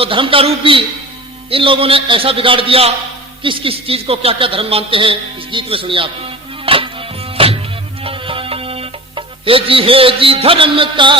तो धर्म का रूप भी इन लोगों ने ऐसा बिगाड़ दिया। किस किस चीज को क्या क्या धर्म मानते हैं इस गीत में सुनिए आप। हे जी धर्म का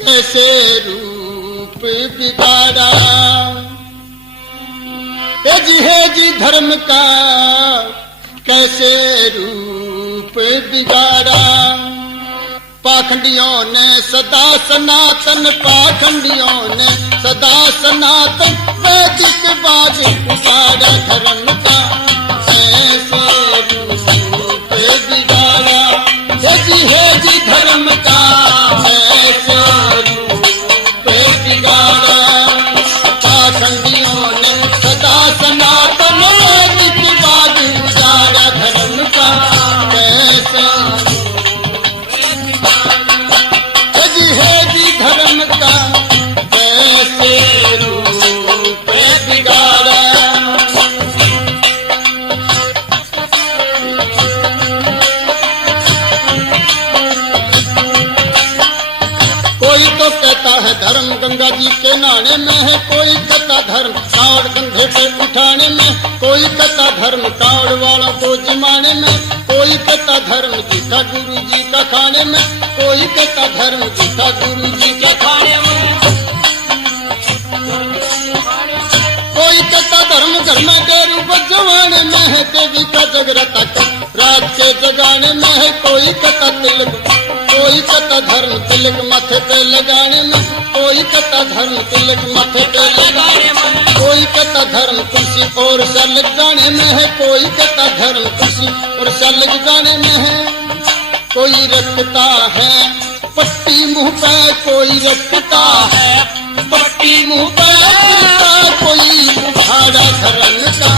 कैसे रूप बिगाड़ा, हे जी धर्म का कैसे रूप बिगाड़ा। पाखंडियों ने सदा सनातन, पाखंडियों ने सदा सनातन वैदिक बाग बिगाड़ा। धर्म का ऐसे रूप बिगाड़ा, हे जी धर्म का ऐसे रूप बिगाड़ा। पाखंडियों ने सदा सनातन वैदिक बाग बिगाड़ा। धर्म का कैसे धर्म का कैसे रूप बिगाड़ा। कोई तो कहता है धर्म गंगा जी के नहाने में है, कोई कहता धर्म कावड़ कंधे पे उठाने में, कोई कहता धर्म कावड़ वालों को जिमाने में, कोई कहता धर्म जीता गुरु जी का खाने में, कोई कहता धर्म जीता गुरु जी का खाने में। कोई कहता धर्म घर में डेरू बजवाने में है, देवी का जगराता रात के जगाने में है। कोई कहता तिलक, कोई कहता धर्म तिलक माथे पे लगाने में, कोई कहता धर्म तिलक माथे पे लगाने में। कोई कहता धर्म कुर्सी और शल गाने में है, कोई कहता धर्म कुर्सी और शल गाने में है। कोई रखता है पट्टी मुंह पे, कोई रखता है पट्टी मुंह पे, कोई उखाड़ा धर्म का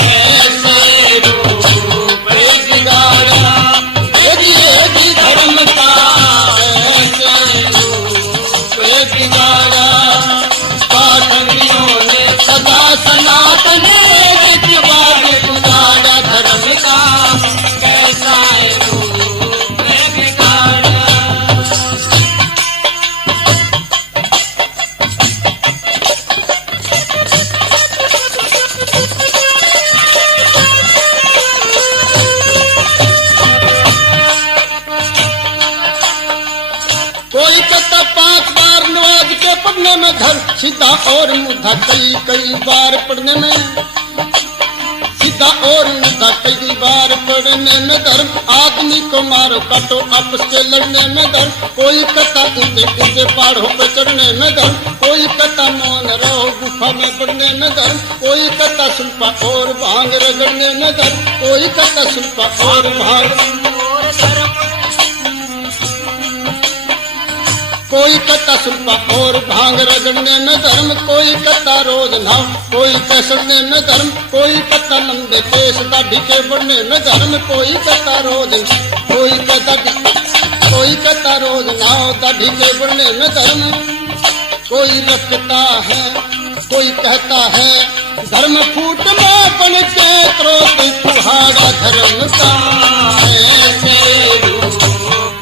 कैसे रूप बिगाड़ा। जी धर्म का कैसे रूप बिगाड़ा। पाखंडियों ने सदा सनातन वैदिक बाग बिगाड़ा। धर्म का कैसा रूप बिगाड़ा। कोई कहता 5 बार नमाज के पढ़ने में धर्म, सीधा और मुद्दा कई बार पढ़ने में, सीधा और मुद्दा कई बार पढ़ने में धर्म। आदमी को मारो काटो आपस के लड़ने में धर्म। कोई कहता ऊंचे ऊंचे पहाड़ों पे चढ़ने में धर्म, कोई कहता मौन रहो गुफा में पढ़ने में धर्म। कोई कहता सुल्फा और भांग रगड़ने में धर्म, कोई कहता सुल्फा और भांग। कोई कहता सुल्फा और भांग रगड़ने में धर्म, कोई कहता रोज नहाओ, कोई पैसने में धर्म। कोई कहता लंबे केस दाढ़ी के बढ़ने में धर्म, कोई कहता रोज, कोई कहता रोज नहाओ दाढ़ी के बढ़ने में धर्म। कोई रखता है, कोई कहता है धर्म फूट में बन के क्रोध कुहाड़ा। धर्म का ऐसे रूप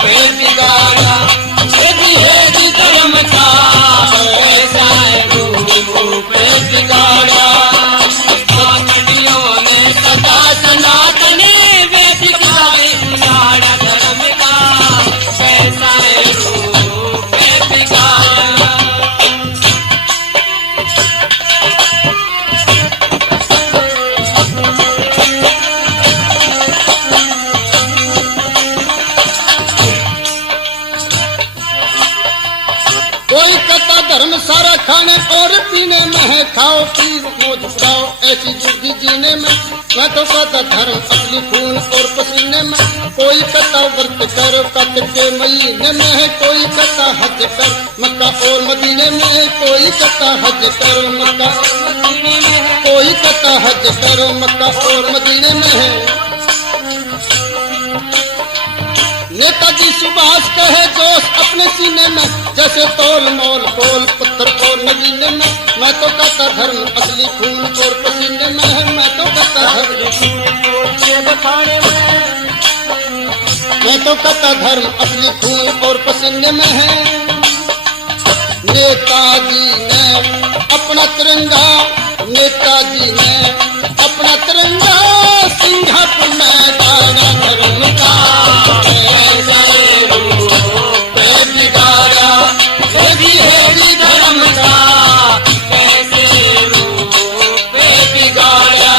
बिगाड़ा। जी धर्म का ऐसा रूप बिगाड़ा। पाखंडियों ने सदा सनातन वैदिक बाग बिगाड़ा। धर्म का कैसा रूप बिगाड़ा। कोई कहता धर्म सारा खाने और पीने में है, खाओ पी मौज उड़ाओ ऐसी जिंदगी जीने में। मैं तो कहता धर्म असली खून और पसीने में। कोई कहता व्रत करो कार्तिक के महीने में है, कोई कहता हज कर मक्का और मदीने में है। कोई कहता हज करो मक्का, कोई कहता हज करो मक्का और मदीने में है। नेताजी सुभाष कहे जोश अपने सीने में, जैसे तोल मोल कोल पत्थर और नगीने में। मैं तो कहता धर्म असली खून और पसीने में है। मैं तो कहता धर्म मैं तो कहता धर्म असली खून और पसीने में है। नेताजी ने अपना तिरंगा नेताजी ने अपना तिरंगा सिंगापुर में गाड़ा धर्म का कैसे रूप बिगाड़ा हेगी धर्म का कैसे रूप बिगाड़ा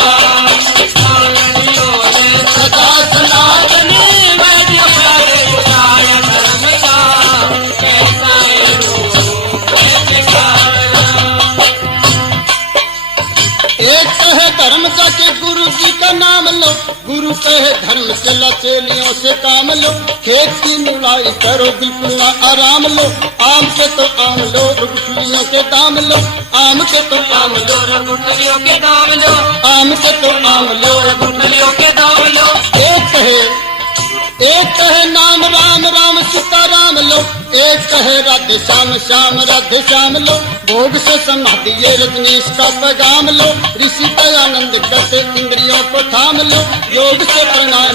सदा सनातनी धर्म का के गुरु जी का नाम लो, गुरु कहे धर्म चला चेलियों से काम लो, खेत की निराई करो बिल्कुल ना आराम लो, आम के तो आम लो गुठलियों के दाम लो, आम के तो आम लो गुठलियों के दाम लो, आम के तो आम लो गुठलियों के दाम लो। एक कहे नाम राम राम सीता राम लो, एक कहे राधे श्याम श्याम राधे श्याम लो, भोग से समाधि ये रजनीश का पैगाम लो, ऋषि दयानंद करते इंद्रियों को थाम लो, योग से प्रणाम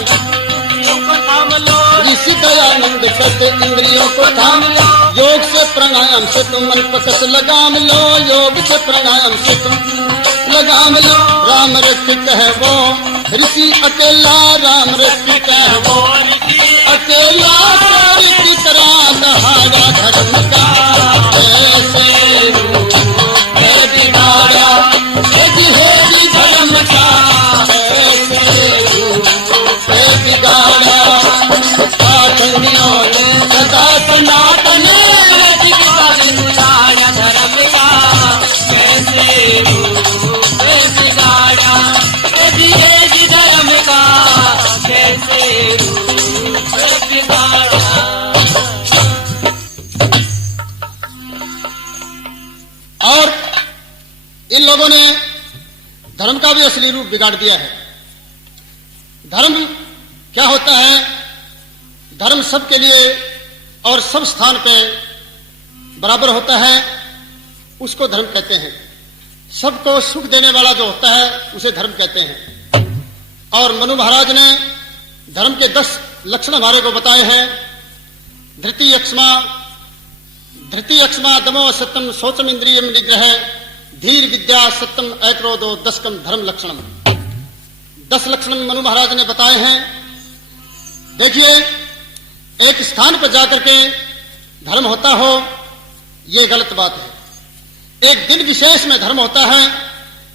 ऋषि दयानंद करते इंद्रियों को थाम लो, योग से प्राणायाम से तुम मन पकस लगाम लो, योग से प्राणायाम से तुम लगाम लो। राम रखी कहे वो ऋषि अकेला, राम रखी कहे वो अकेला, की तरह दहाड़ा धर्म का कैसे रूप बिगाड़ा हेगी धर्म का कैसे रूप बिगाड़ा। पाठनियों ने सदा सनातन धर्म का कैसे रूप बिगाड़ा हेगी धर्म का कैसे रूप बिगाड़ा। और इन लोगों ने धर्म का भी असली रूप बिगाड़ दिया है। धर्म क्या होता है? धर्म सबके लिए और सब स्थान पे बराबर होता है, उसको धर्म कहते हैं। सबको सुख देने वाला जो होता है उसे धर्म कहते हैं। और मनु महाराज ने धर्म के 10 लक्षण हमारे को बताए हैं। धृति अक्षमा दमो सत्यम शौचम इंद्रियम निग्रह धीर विद्या सत्यम ऐक्रोधो 10 धर्म लक्षणम। 10 लक्षण मनु महाराज ने बताए हैं। देखिए, एक स्थान पर जाकर के धर्म होता हो ये गलत बात है। एक दिन विशेष में धर्म होता है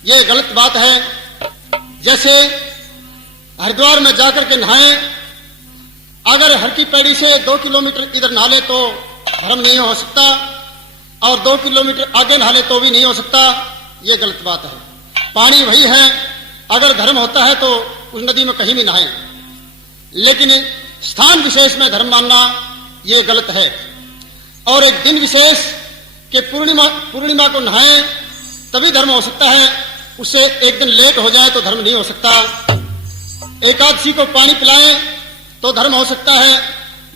ये गलत बात है। जैसे हरिद्वार में जाकर के नहाएं, अगर हर की पैड़ी से 2 किलोमीटर इधर नहा ले तो धर्म नहीं हो सकता, और 2 किलोमीटर आगे नहा ले तो भी नहीं हो सकता, ये गलत बात है। पानी वही है, अगर धर्म होता है तो उस नदी में कहीं भी नहाएं, लेकिन स्थान विशेष में धर्म मानना ये गलत है। और एक दिन विशेष के पूर्णिमा को नहाएं तभी धर्म हो सकता है, उससे एक दिन लेट हो जाए तो धर्म नहीं हो सकता। एकादशी को पानी पिलाएं तो धर्म हो सकता है,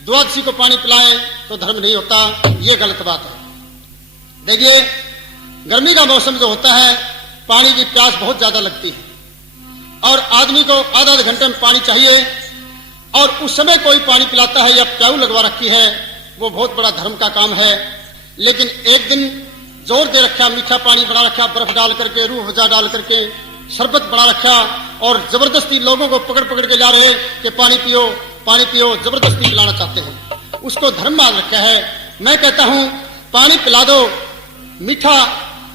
द्वादशी को पानी पिलाएं तो धर्म नहीं होता, ये गलत बात है। देखिए, गर्मी का मौसम जो होता है पानी की प्यास बहुत ज्यादा लगती है और आदमी को आधा घंटे में पानी चाहिए, और उस समय कोई पानी पिलाता है या प्याऊ लगवा रखी है, वो बहुत बड़ा धर्म का काम है। लेकिन एक दिन जोर दे रखा, मीठा पानी बना रखा, बर्फ डाल करके, रूह अफ़ज़ा डाल करके, शरबत बना रखा, और जबरदस्ती लोगों को पकड़ पकड़ के ला रहे कि पानी पियो, जबरदस्ती पिलाना चाहते हैं, उसको धर्म मान रखा है। मैं कहता हूं पानी पिला दो, मीठा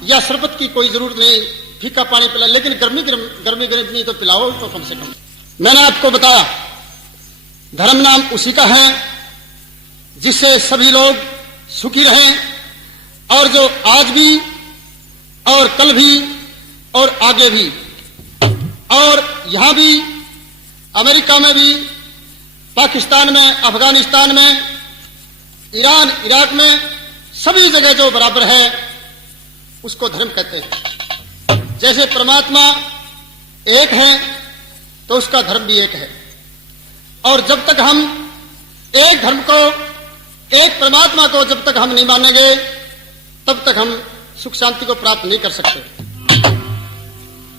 या शरबत की कोई जरूरत नहीं, फीका पानी पिला, लेकिन गर्मी तो पिलाओ तो कम से कम। मैंने आपको बताया धर्म नाम उसी का है जिससे सभी लोग सुखी रहें, और जो आज भी और कल भी और आगे भी, और यहां भी, अमेरिका में भी, पाकिस्तान में, अफगानिस्तान में, ईरान, इराक में, सभी जगह जो बराबर है उसको धर्म कहते हैं। जैसे परमात्मा एक है तो उसका धर्म भी एक है, और जब तक हम एक धर्म को, एक परमात्मा को जब तक हम नहीं मानेंगे तब तक हम सुख शांति को प्राप्त नहीं कर सकते।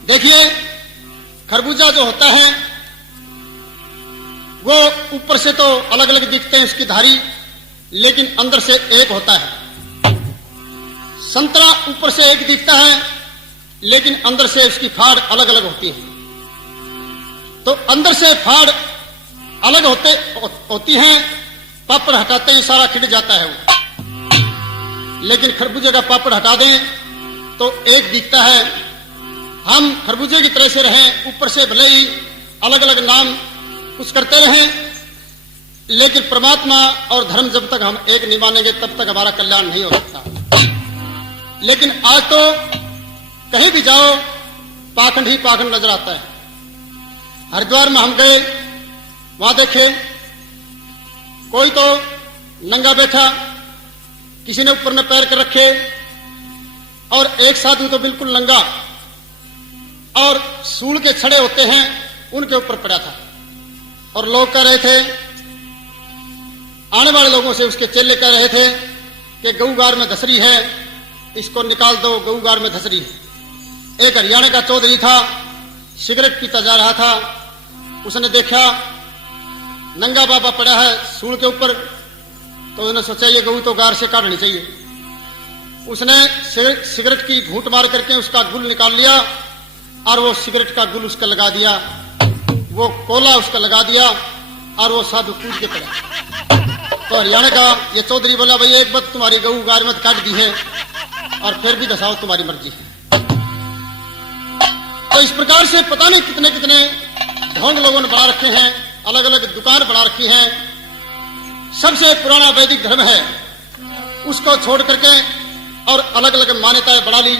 देखिए, खरबूजा जो होता है वो ऊपर से तो अलग अलग दिखते हैं उसकी धारी, लेकिन अंदर से एक होता है। संतरा ऊपर से एक दिखता है, लेकिन अंदर से उसकी फाड़ अलग अलग होती है। तो अंदर से फाड़ अलग होती हैं, पापड़ हटाते ही सारा खिट जाता है वो। लेकिन खरबूजे का पापड़ हटा दें तो एक दिखता है। हम खरबूजे की तरह से रहें, ऊपर से भले ही अलग अलग नाम कुछ करते रहें, लेकिन परमात्मा और धर्म जब तक हम एक नहीं मानेंगे तब तक हमारा कल्याण नहीं हो सकता। लेकिन आज तो कहीं भी जाओ पाखंड ही पाखंड नजर आता है। हरिद्वार में हम गए, वहां देखे कोई तो नंगा बैठा, किसी ने ऊपर में पैर कर रखे, और एक साधु तो बिल्कुल नंगा और सूल के छड़े होते हैं उनके ऊपर पड़ा था। और लोग कह रहे थे, आने वाले लोगों से उसके चेले कह रहे थे कि गऊगार में धसरी है, इसको निकाल दो, गऊगार में धसरी है। एक हरियाणा का चौधरी था, सिगरेट पीता जा रहा था। उसने देखा नंगा बाबा पड़ा है सूल के ऊपर, तो उसने सोचा ये गऊ तो गार से काटनी चाहिए। उसने सिगरेट की घूंट मार करके उसका गुल निकाल लिया और वो सिगरेट का गुल उसका लगा दिया, वो कोला उसका लगा दिया और वो साधु कूद के पड़ा। तो हरियाणा का ये चौधरी बोला, भाई एक बात तुम्हारी गऊ गार में काट दी है और फिर भी दसाओ तुम्हारी मर्जी है। तो इस प्रकार से पता नहीं कितने कितने ढोंग लोगों ने बना रखे हैं, अलग अलग दुकान बना रखी है। सबसे पुराना वैदिक धर्म है उसको छोड़ करके और अलग अलग मान्यताएं बना ली।